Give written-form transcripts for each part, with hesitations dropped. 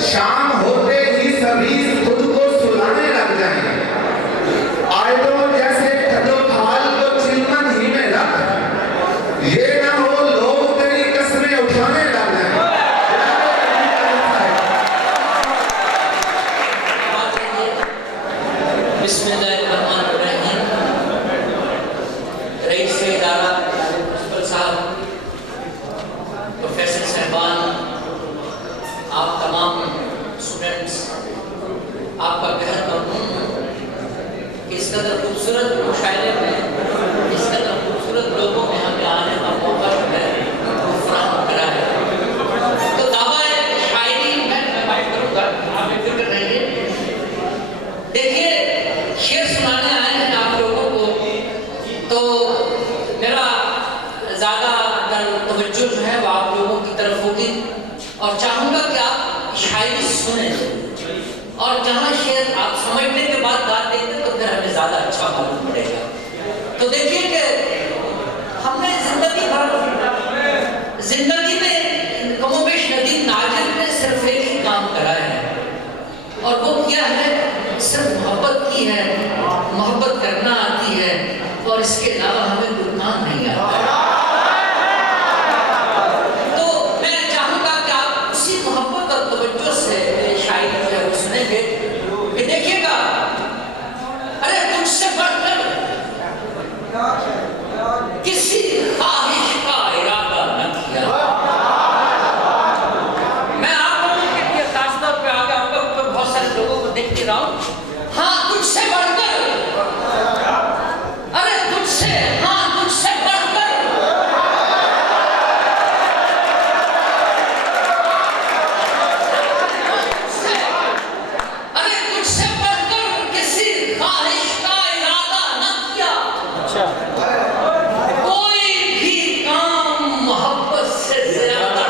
शाम होते ही सभी खुद को सुलाने लग जाएं। आयतों जैसे ठगोठाल को चिलमन ही में रख, ये ना हो लोग तेरी कस्में उठाने लग जाएं। बिस्मिल्लाहिर्रहमानिर्रहीम। रईस इदारा प्रिंसिपल साहब, प्रोफेसर साहबान, आप तमाम स्टूडेंट्स, आपका बेहद ममनून हूँ कि इस कदर खूबसूरत मुशायरे में, इस कदर खूबसूरत लोगों में हमें आने का मौका जो है वो फराहम करा है। तो दावा शायरी मैं बात करूँगा, आप बेफिक्र रहिए। देखिए, शेर सुनाने आए हैं आप लोगों को, तो मेरा ज़्यादा तवज्जो जो है वो आप लोगों की तरफ होगी और चाहूँगा कि आप शायरी सुने, और जहाँ शेर आप समझने के बाद गा देंगे तो फिर हमें ज़्यादा अच्छा मालूम पड़ेगा। तो देखिए कि हमने जिंदगी में कमोबेश नदीम नाजिर ने सिर्फ एक ही काम करा है, और वो क्या है, सिर्फ मोहब्बत की है, मोहब्बत करना आती है, और इसके अलावा हमें कोई काम नहीं आता। तो मैं चाहूँगा कि आप उसी मोहब्बत और तवज्जो से शायरी जो है वो सुनेंगे कि देखिएगा, अरे तुझसे बढ़कर किसी ख्वाहिश का इरादा न किया। मैं आप लोगों के लिए खास तौर पे आगे आपका ऊपर बहुत सारे लोगों को देखते रहा हूँ। हाँ, तुझसे बढ़कर, अरे तुझसे, हाँ तुझसे बढ़कर, अरे तुझसे बढ़कर किसी ख्वाहिश का इरादा न किया। कोई भी काम मोहब्बत से ज्यादा,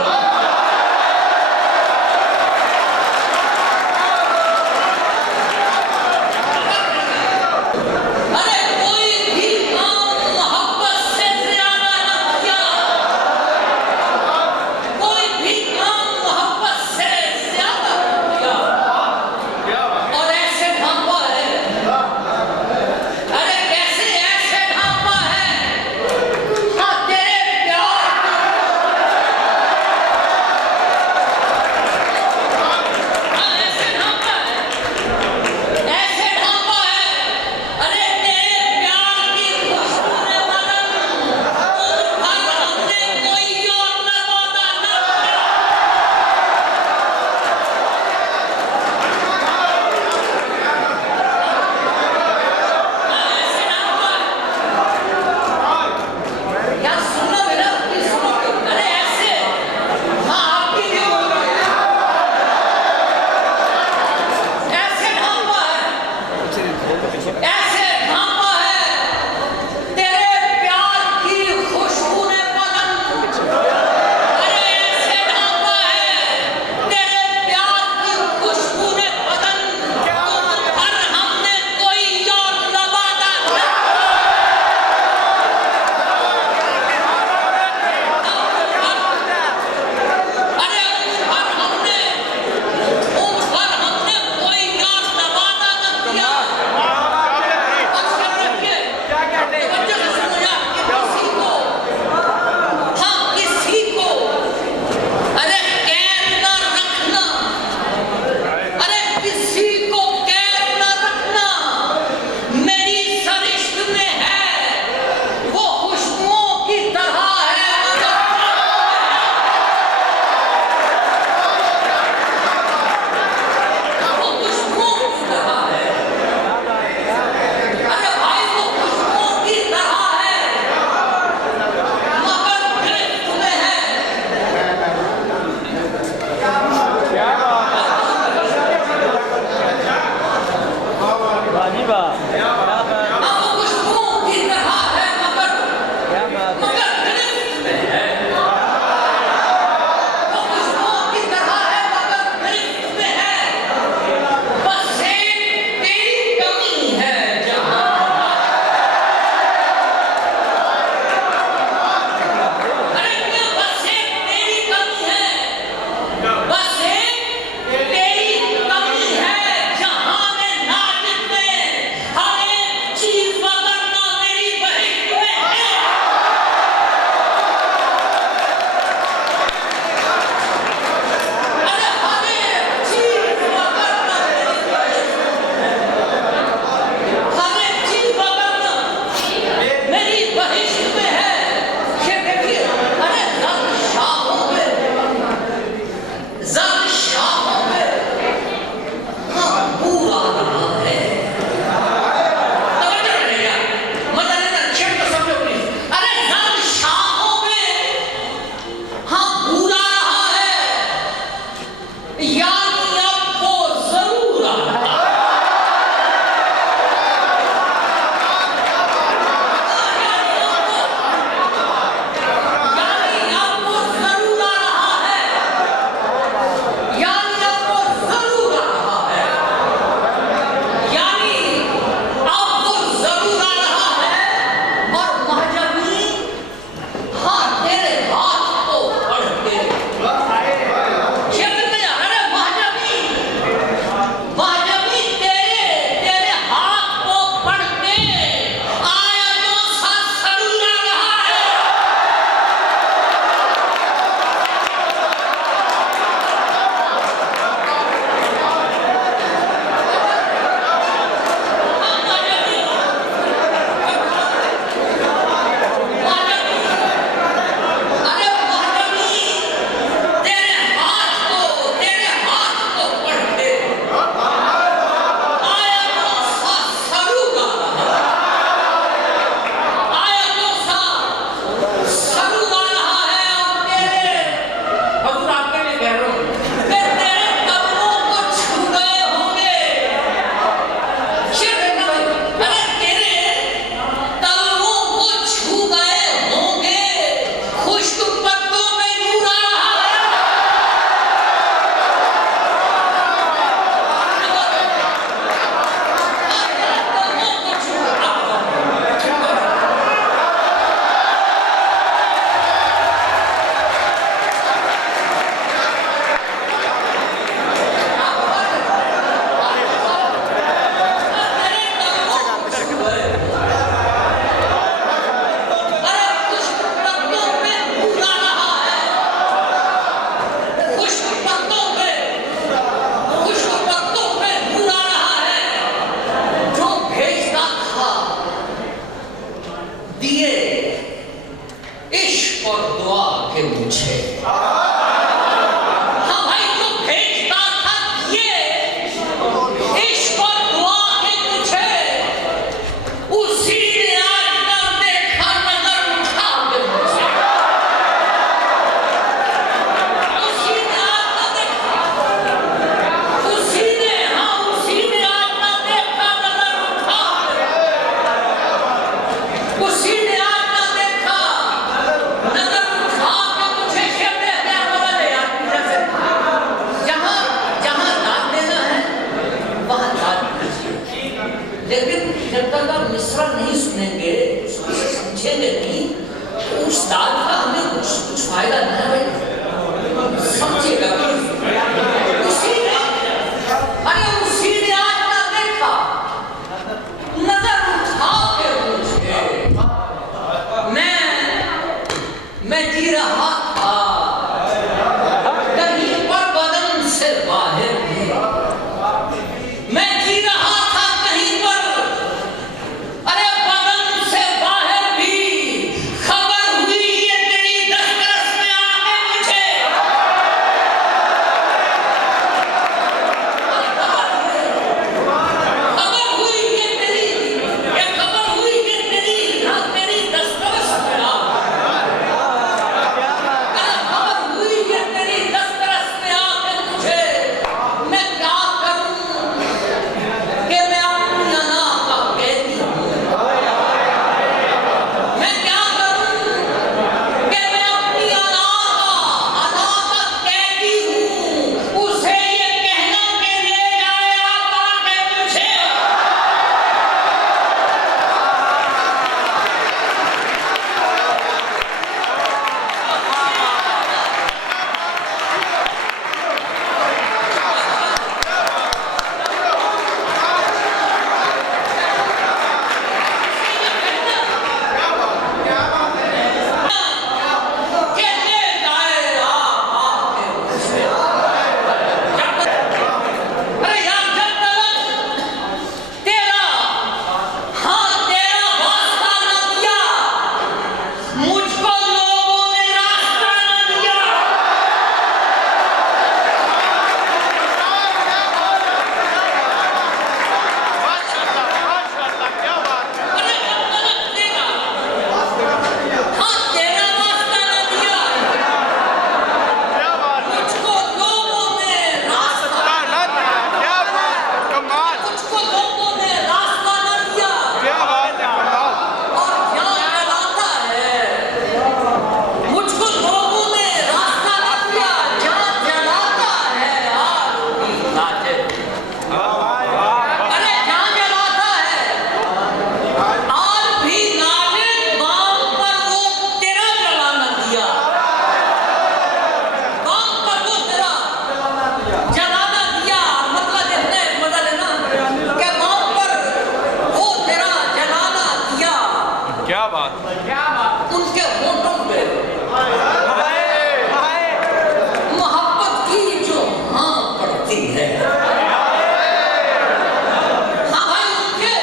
हाँ भाई, उनके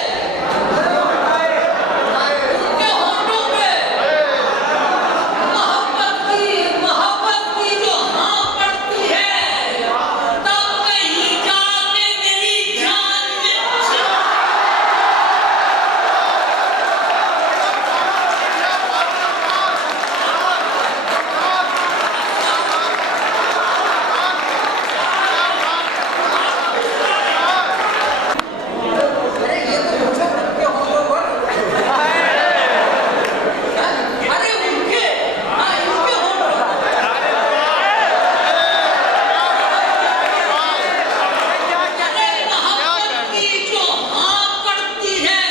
होठों पे मोहब्बत की जो हाँ पड़ती है, तब कहीं जाके मेरी जान में अरे ये तो मुझे उनके होठों पर अरे उनके हाँ इनके होठों अरे मोहब्बत की जो हाँ पड़ती है,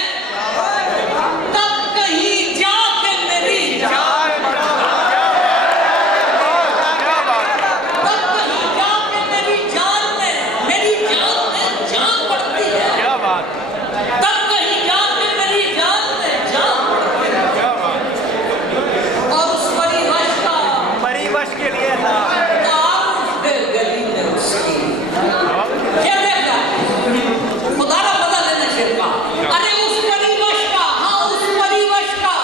तब कहीं जाके मेरी जान तब कहीं जाके मेरी जान में जान पड़ती है, तब कहीं जाके मेरी जान में जान पड़ती है। और उस परिवश के लिए था। तारुफ पे गली में उसकी क्या देखा खुदारा बदल देने शेर का। अरे उस परिवश का, हाँ उस परिवश का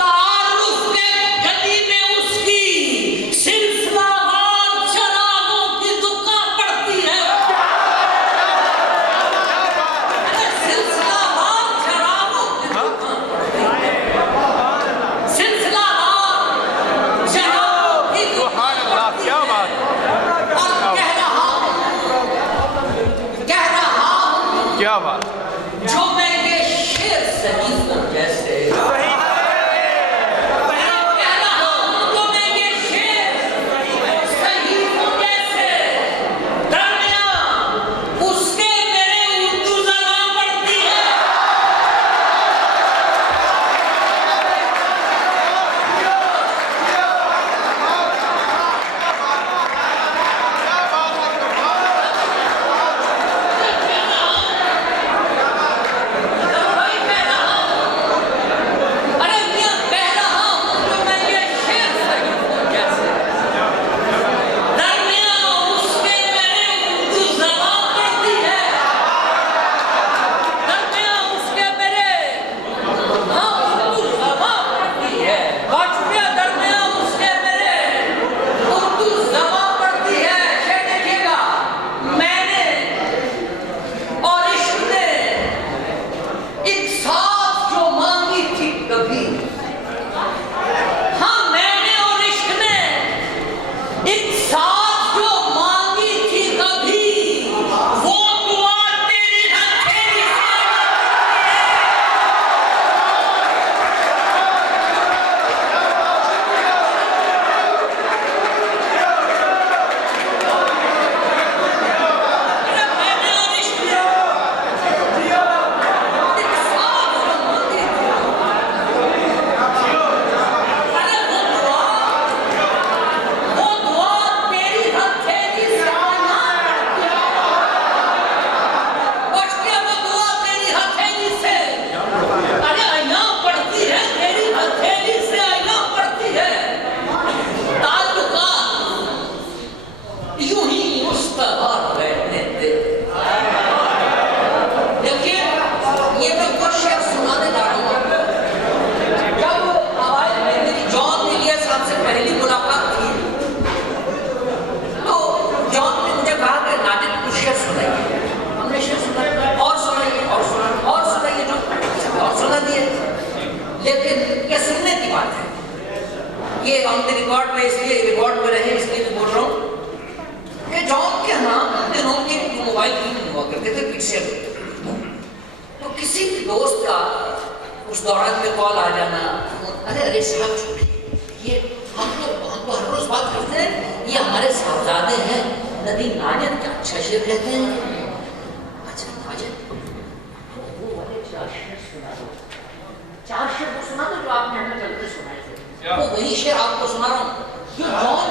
तारुफ पे गली में उसकी सिलसिलावार शराबों की दुकान पड़ती है। अरे सिलसिलावार शराबों की दुकान पड़ती है, सिलसिलावार शराबों की दुकान पड़ती है। और कह रहा हूँ क्या बात। जो मैं ये शेर शरीफों जैसे कह रहा हूँ, जो मैं ये शेर शरीफों जैसे दरमियान उसके मेरे उर्दू ज़बान पड़ती है। अरे मैं कह रहा हूँ, जो मैं ये शेर शरीफों जैसे दरमियान उसके मेरे उर्दू ज़बान पड़ती है। दरमियान उसके मेरे हाँ उर्दू ज़बान पड़ती है। वाजपेयी दरमियान उसके मेरे उर्दू ज़बान पड़ती है। शेर देखिएगा, मैंने और इश्क ने एक साथ जो मांगी थी कभी, हाँ मैंने और इश्क ने एक साथ जो मांगी थी कभी, वो दुआ तेरी हथेली से अरे मैंने और इश्क ने एक साथ जो मांगी थी, अरे वो दुआ तेरी हथेली से आना पड़ती है। बच के वो दुआ तेरी हथेली से अरे आना पड़ती है, तेरी हथेली से आना पड़ती है। ताल्लुकात यूं ही मुस्तवार रहने दे। देखिए ये मैं कुछ शेर सुनाने जा रहा हूँ आपको। जब हवाई में मेरी जॉन इलियस साहब से पहली मुलाकात थी, तो जॉन ने मुझे कहा कि नाजिद कुछ शेर सुनाइए। हमने शेर सुनाए और सुनाइए और सुनाइए जो और सुना दिए। लेकिन ये सुनने की बात है, ये ऑन द रिकॉर्ड में इसलिए रिकॉर्ड में रहे इसलिए मैं बोल रहा हूँ कि जॉन के यहाँ उन दिनों के मोबाइल फोन हुआ करते थे पिक्सल। तो किसी भी दोस्त का उस दौरान में कॉल आ जाना, अरे साहब छोड़िए, ये हम तो हर रोज बात करते हैं, ये हमारे साहबजादे हैं नदी नाजन, क्या अच्छा शेर कहते हैं। अच्छा नाजन वो वाले चार शेर सुना दो, चार शेर वो सुना दो जो आपने हमें कल के सुनाए थे। वो वही शेर आपको सुना रहा हूँ जो जॉन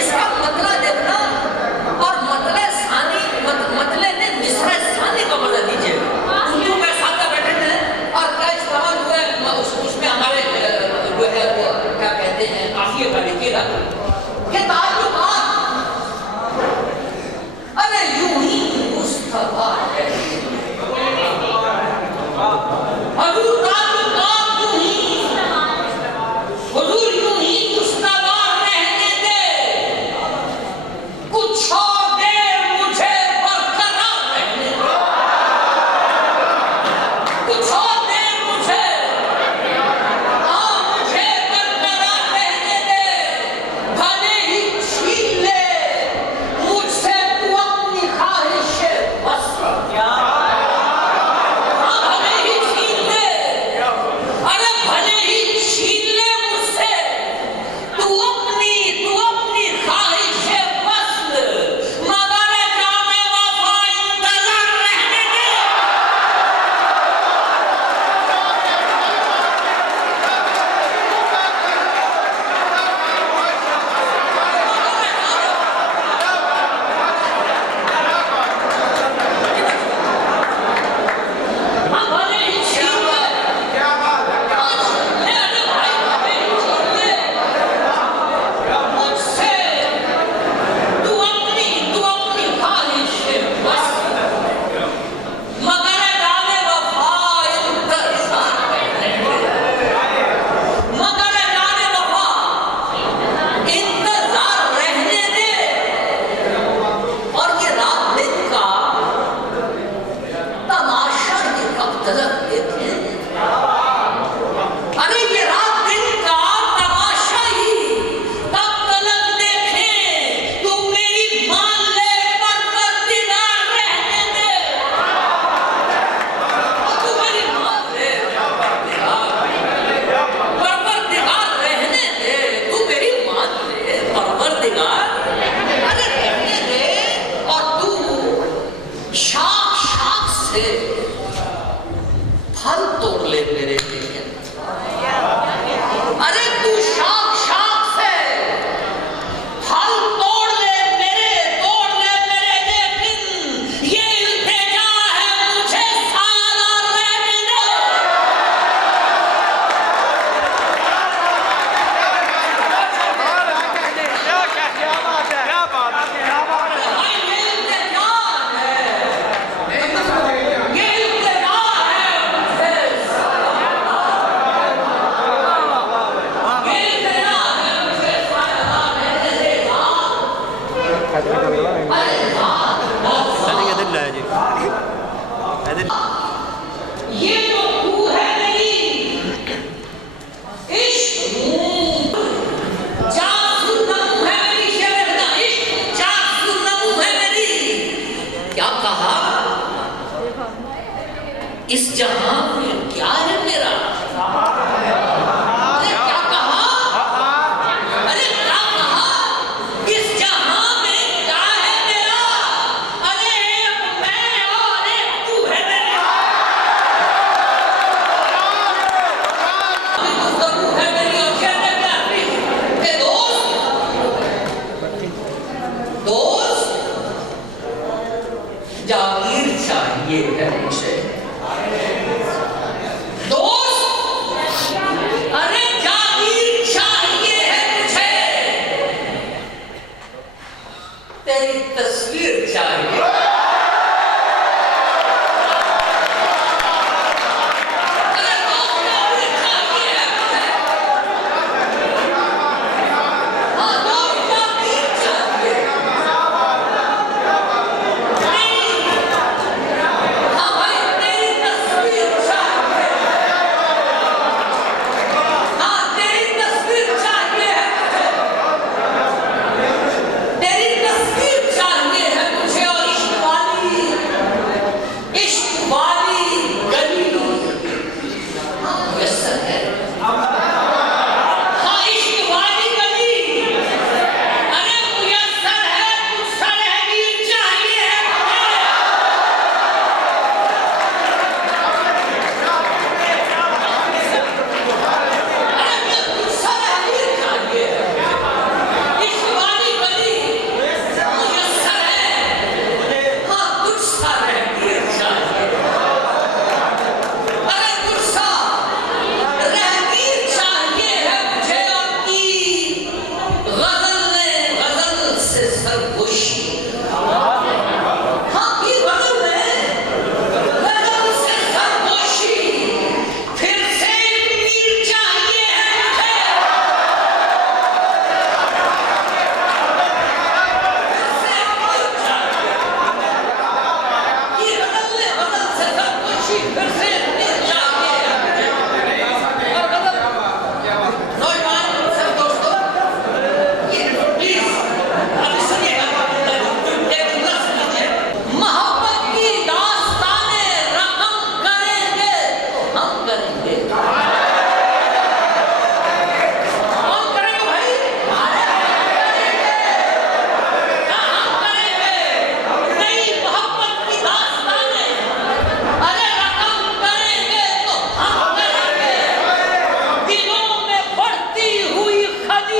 इसका मतलब देखना और मतलब सानी मतलब ने मिसरा सानी का मजा दीजिए। उर्दू में साथ बैठे थे और क्या इस्तेमाल हुआ उसमें हमारे जो है वो क्या क्या कि ताल्लुकात अरे यूं ही मुस्तफा है हुजूर ताल्लुकात यूं ही हुजूर यूं ही मुस्तफा रहने दे कुछ और देर मुझे बरकरार रहने दे कुछ और देर मुझे बरकरार रहने दे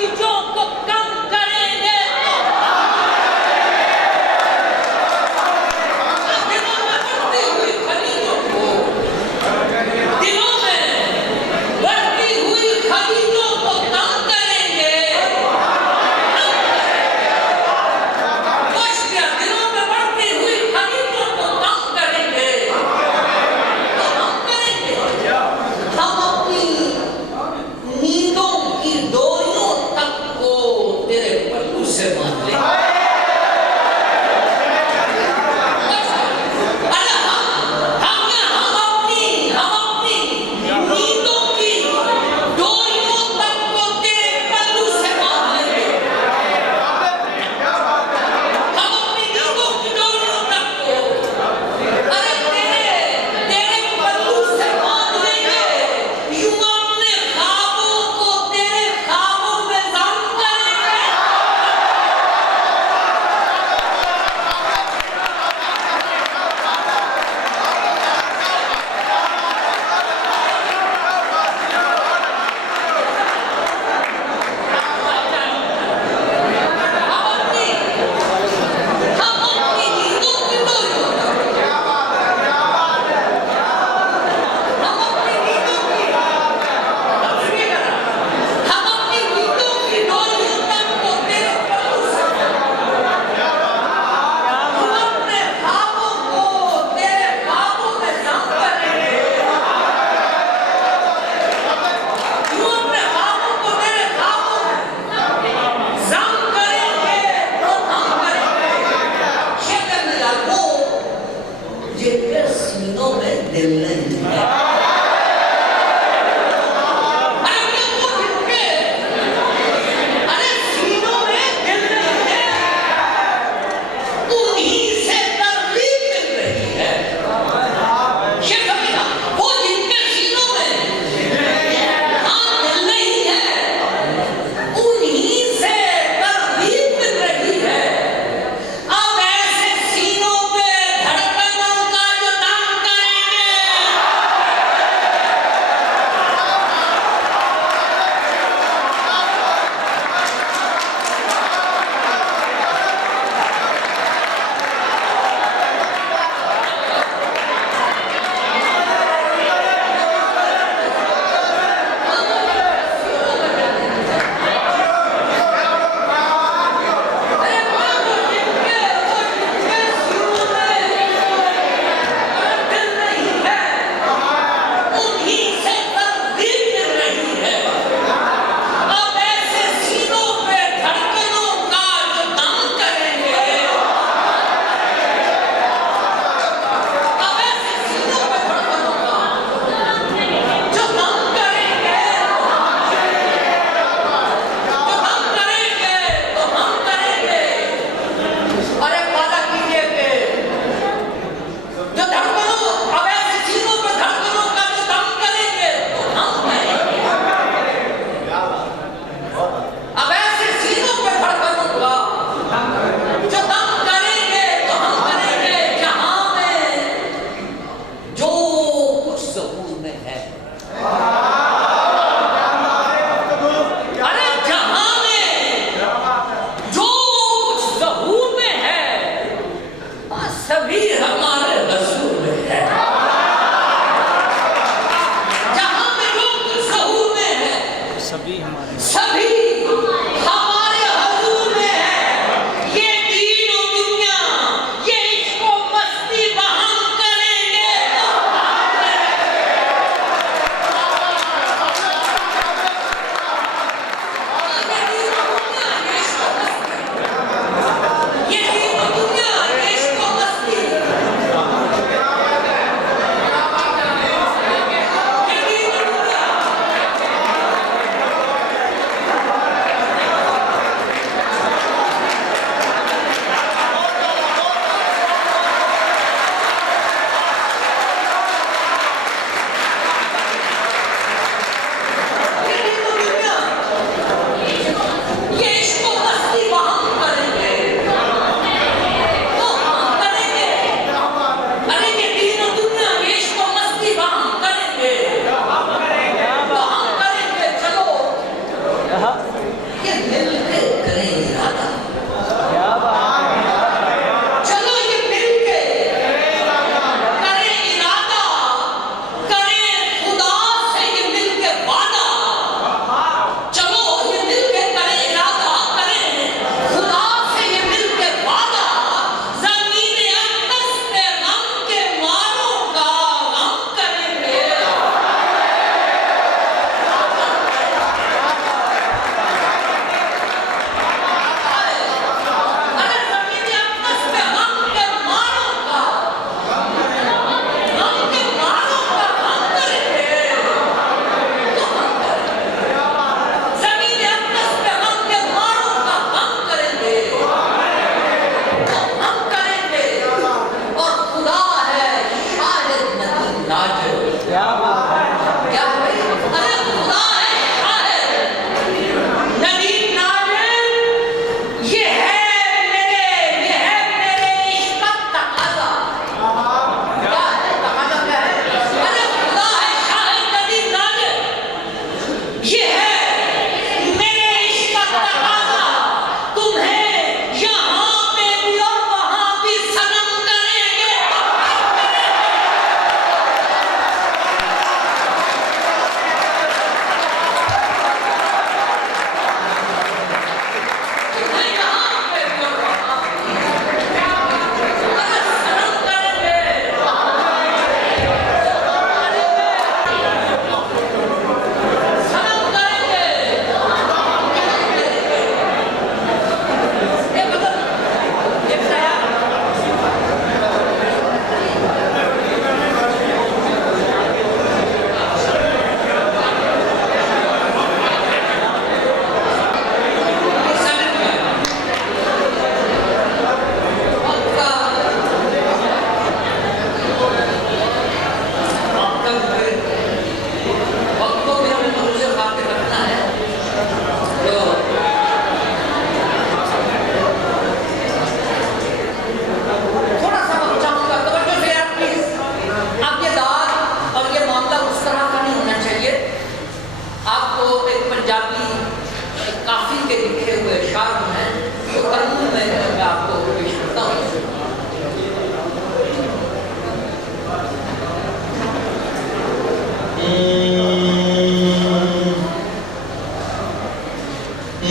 खलीजों को कम करेंगे। दिलों में बढ़ती हुई खलीजों को, दिलों में बढ़ती हुई खलीजों को कम करेंगे। दिलों में बढ़ती हुई खलीजों को कम करेंगे। तो हम करेंगे, हम अपनी नींदों की डोरियों तक को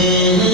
Mm-hmm.